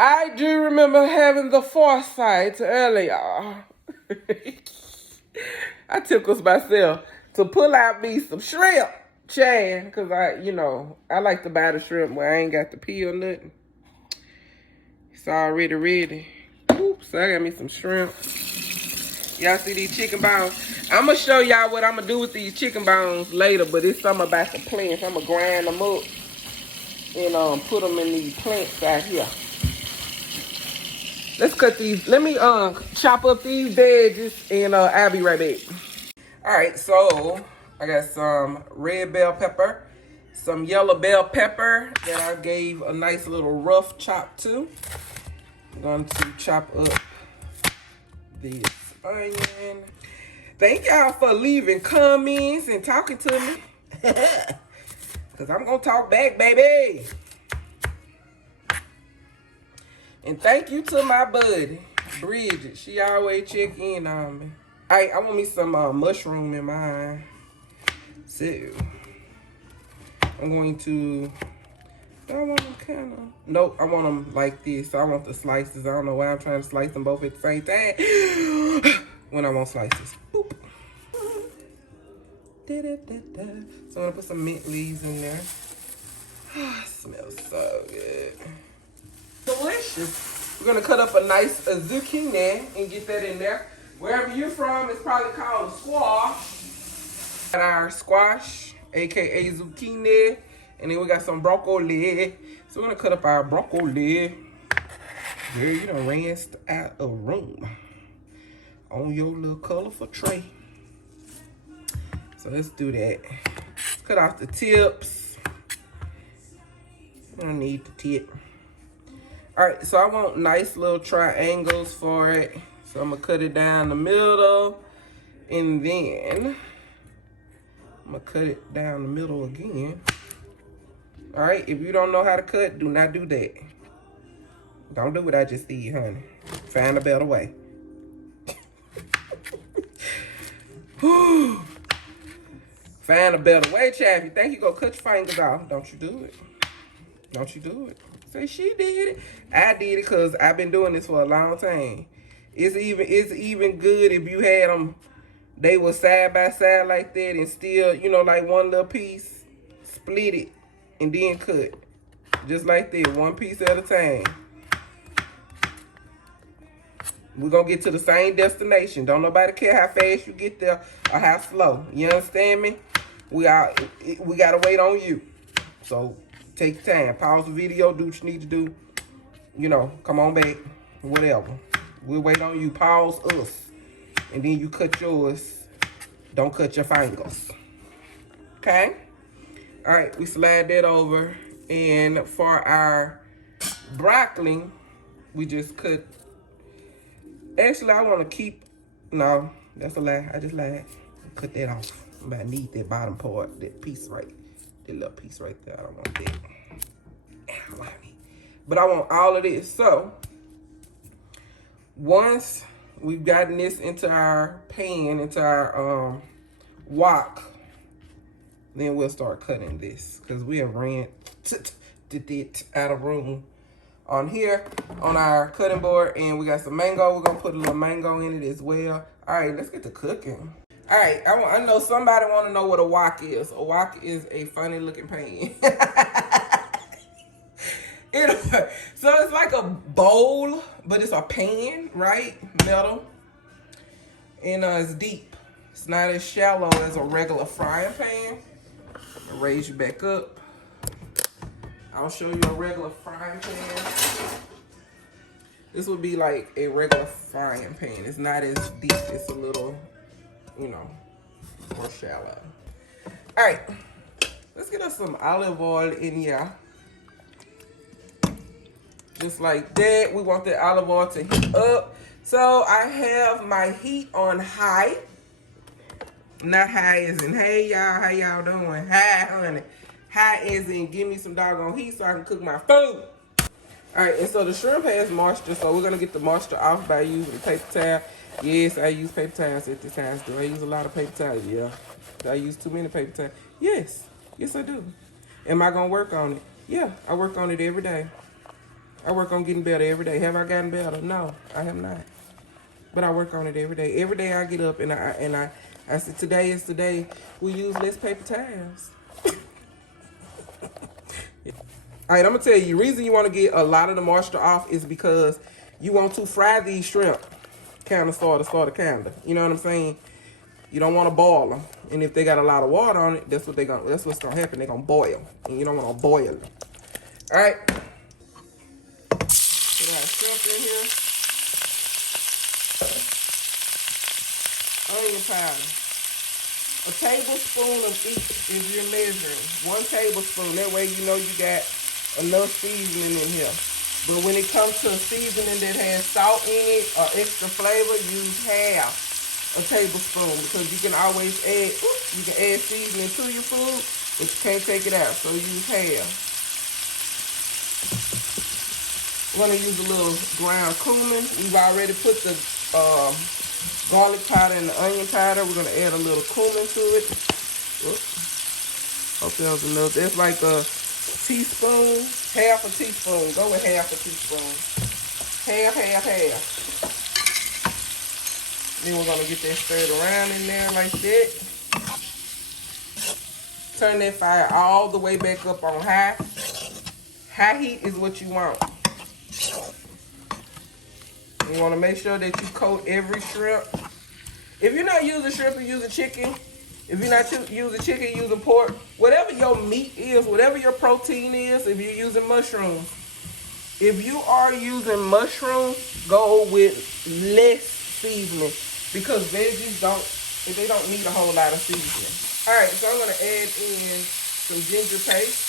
I do remember having the foresight earlier. I tickled myself to pull out me some shrimp, Chan, because I like to buy the shrimp where I ain't got to peel nothing. It's already ready. Oops, I got me some shrimp. Y'all see these chicken bones? I'm going to show y'all what I'm going to do with these chicken bones later, but it's something about the plants. I'm going to grind them up and put them in these plants out here. Let's cut these. Let me chop up these veggies and I'll be right back. Alright, so I got some red bell pepper, some yellow bell pepper that I gave a nice little rough chop to. I'm going to chop up this onion. Thank y'all for leaving comments and talking to me. Because I'm going to talk back, baby. And thank you to my buddy, Bridget. She always check in on me. I want me some mushroom in mine. So, I'm going to... Do I want them kind of... Nope, I want them like this. I want the slices. I don't know why I'm trying to slice them both at the same time. When I want slices. Boop. Da, da, da, da. So I'm going to put some mint leaves in there. It smells so good. Delicious. We're gonna cut up a nice zucchini and get that in there. Wherever you're from, it's probably called a squash. Got our squash, aka zucchini, and then we got some broccoli. So we're gonna cut up our broccoli. Girl, you done rinsed out a room on your little colorful tray. So let's do that. Let's cut off the tips. I don't need the tip. Alright, so I want nice little triangles for it. So I'm going to cut it down the middle. And then I'm going to cut it down the middle again. Alright, if you don't know how to cut, do not do that. Don't do what I just did, honey. Find a better way. Find a better way, child. If you think you're going to cut your fingers off, don't you do it. Don't you do it. Say she did it. I did it because I've been doing this for a long time. It's even good if you had them, they were side by side like that and still, like one little piece, split it and then cut. Just like that, one piece at a time. We're going to get to the same destination. Don't nobody care how fast you get there or how slow. You understand me? We got to wait on you. So take your time. Pause the video. Do what you need to do. Come on back. Whatever. We'll wait on you. Pause us. And then you cut yours. Don't cut your fingers. Okay? All right. We slide that over. And for our broccoli, we just cut. Actually, I want to keep. No, that's a lie. I just lied. Cut that off. I'm about to need that bottom part. That piece right. That little piece right there. I don't want that. But I want all of this. So once we've gotten this into our pan, into our wok, then we'll start cutting this because we have ran it out of room on here on our cutting board. And we got some mango. We're gonna put a little mango in it as well. All right, let's get to cooking. All right, I know somebody want to know what a wok is. A wok is a funny looking pan. So it's like a bowl, but it's a pan, right? Metal. And it's deep. It's not as shallow as a regular frying pan. I'll raise you back up. I'll show you a regular frying pan. This would be like a regular frying pan. It's not as deep. It's a little, more shallow. All right. Let's get us some olive oil in here. Just like that. We want the olive oil to heat up. So I have my heat on high. Not high as in, hey y'all, how y'all doing? High, honey. High as in, give me some doggone heat so I can cook my food. All right, and so the shrimp has moisture, so we're gonna get the moisture off by using the paper towel. Yes, I use paper towels at this time. Do I use a lot of paper towels? Yeah. Do I use too many paper towels? Yes. Yes, I do. Am I gonna work on it? Yeah, I work on it every day. I work on getting better every day. Have I gotten better? No, I have not. But I work on it every day. Every day I get up and I said today is the day we use less paper towels. All right, I'm gonna tell you. The reason you want to get a lot of the moisture off is because you want to fry these shrimp, kind of sort of kind of. You know what I'm saying? You don't want to boil them, and if they got a lot of water on it, that's what's gonna happen. They're gonna boil, and you don't want to boil them. All right. Put our shrimp in here. Onion powder. A tablespoon of each if you're measuring. 1 tablespoon. That way you know you got enough seasoning in here. But when it comes to a seasoning that has salt in it or extra flavor, use half a tablespoon because you can always add, you can add seasoning to your food, but you can't take it out. So use half. We're gonna use a little ground cumin. We've already put the garlic powder and the onion powder. We're gonna add a little cumin to it. Oops. Hope that was enough. That's like a teaspoon, half a teaspoon. Go with half a teaspoon. Half. Then we're gonna get that stirred around in there like that. Turn that fire all the way back up on high. High heat is what you want. You want to make sure that you coat every shrimp. If you're not using shrimp, you're using chicken. If you're not using chicken, you're using pork. Whatever your meat is, whatever your protein is, if you're using mushrooms. If you are using mushrooms, go with less seasoning because veggies they don't need a whole lot of seasoning. All right, so I'm going to add in some ginger paste.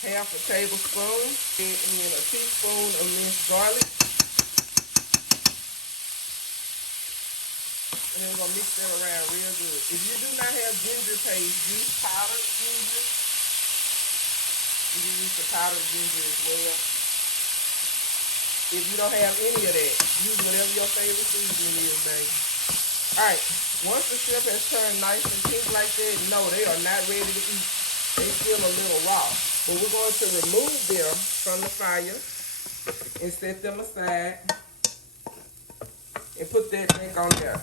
Half a tablespoon, and then a teaspoon of minced garlic. And then we're going to mix that around real good. If you do not have ginger paste, use powdered ginger. You can use the powdered ginger as well. If you don't have any of that, use whatever your favorite seasoning is, baby. Alright, once the shrimp has turned nice and pink like that, no, they are not ready to eat. They still a little raw. But we're going to remove them from the fire and set them aside and put that back on there.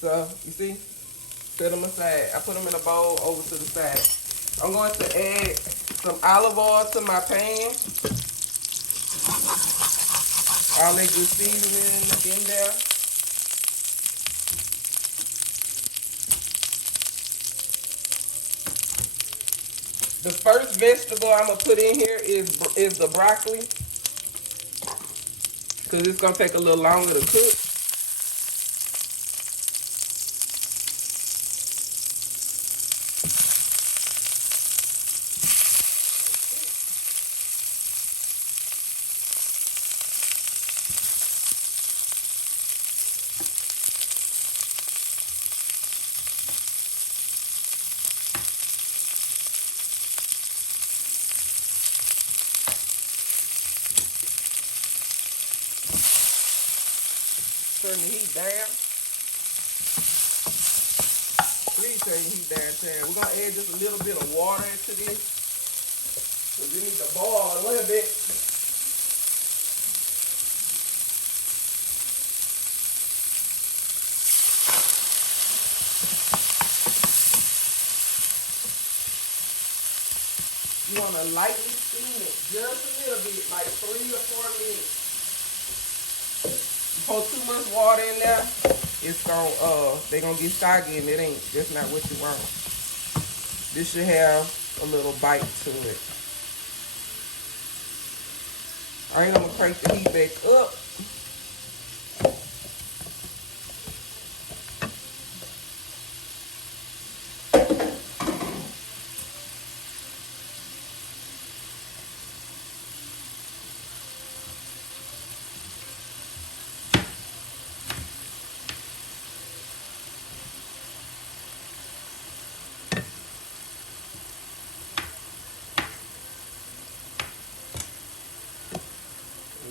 So, you see? Set them aside. I put them in a bowl over to the side. I'm going to add some olive oil to my pan. All that good seasoning in there. The first vegetable I'm going to put in here is the broccoli. Because it's going to take a little longer to cook. Turn the heat down. Please turn the heat down, Tam. We're going to add just a little bit of water into this. Because it needs to boil a little bit. You want to lightly steam it just a little bit, like 3 or 4 minutes. Pour too much water in there, it's they're gonna get soggy, and that's not what you want. This should have a little bite to it. All right, I'm gonna crank the heat back up.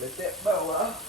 Let that boil up.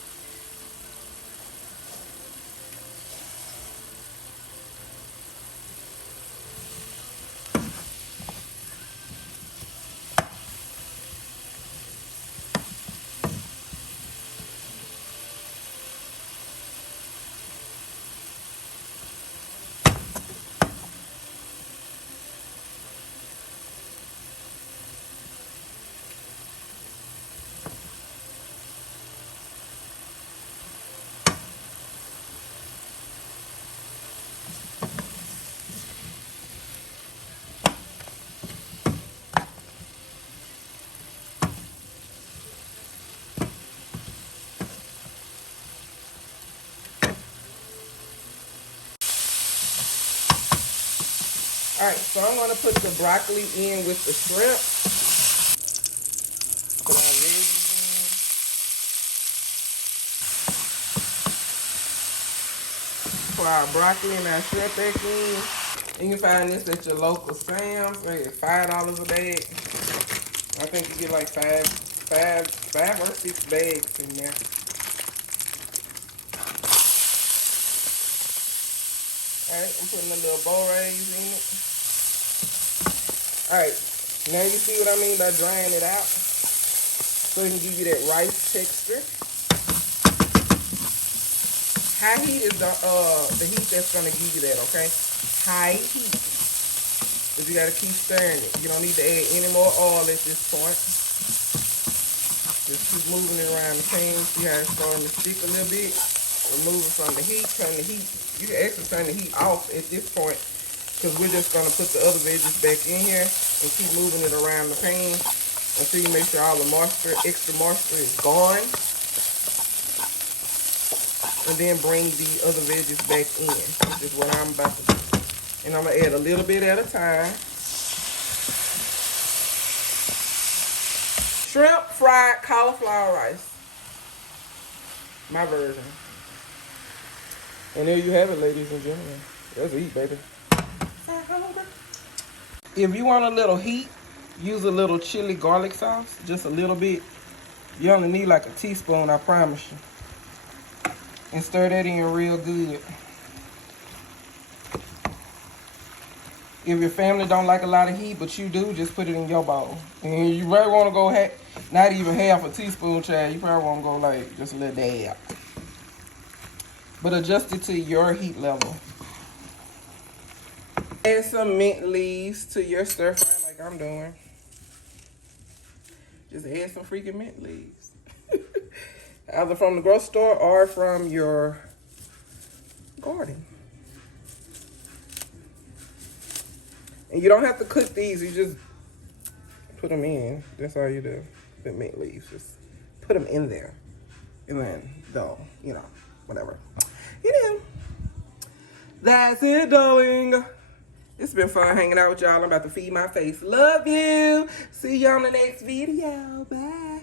All right, so I'm gonna put the broccoli in with the shrimp. Put our veggies in. Put our broccoli and our shrimp back in. You can find this at your local Sam's. It's $5 a bag. I think you get like five or six bags in there. Alright, I'm putting a little borays in it. Alright, now you see what I mean by drying it out? So it can give you that rice texture. High heat is the heat that's gonna give you that, okay? High heat. But you gotta keep stirring it. You don't need to add any more oil at this point. Just keep moving it around the pan. See how it's starting to stick a little bit? Remove it from the heat, turn the heat. You can actually turn the heat off at this point because we're just gonna put the other veggies back in here and keep moving it around the pan until you make sure all the moisture, extra moisture is gone. And then bring the other veggies back in, which is what I'm about to do. And I'm gonna add a little bit at a time. Shrimp fried cauliflower rice. My version. And there you have it, ladies and gentlemen. Let's eat, baby. If you want a little heat, use a little chili garlic sauce, just a little bit. You only need like a teaspoon, I promise you. And stir that in real good. If your family don't like a lot of heat, but you do, just put it in your bowl. And you really want to go not even half a teaspoon, child. You probably want to go like just a little dab. But adjust it to your heat level. Add some mint leaves to your stir fry like I'm doing. Just add some freaking mint leaves. Either from the grocery store or from your garden. And you don't have to cook these. You just put them in. That's all you do. The mint leaves. Just put them in there. And then, you know, whatever. You know. That's it, darling. It's been fun hanging out with y'all. I'm about to feed my face. Love you. See you on the next video. Bye.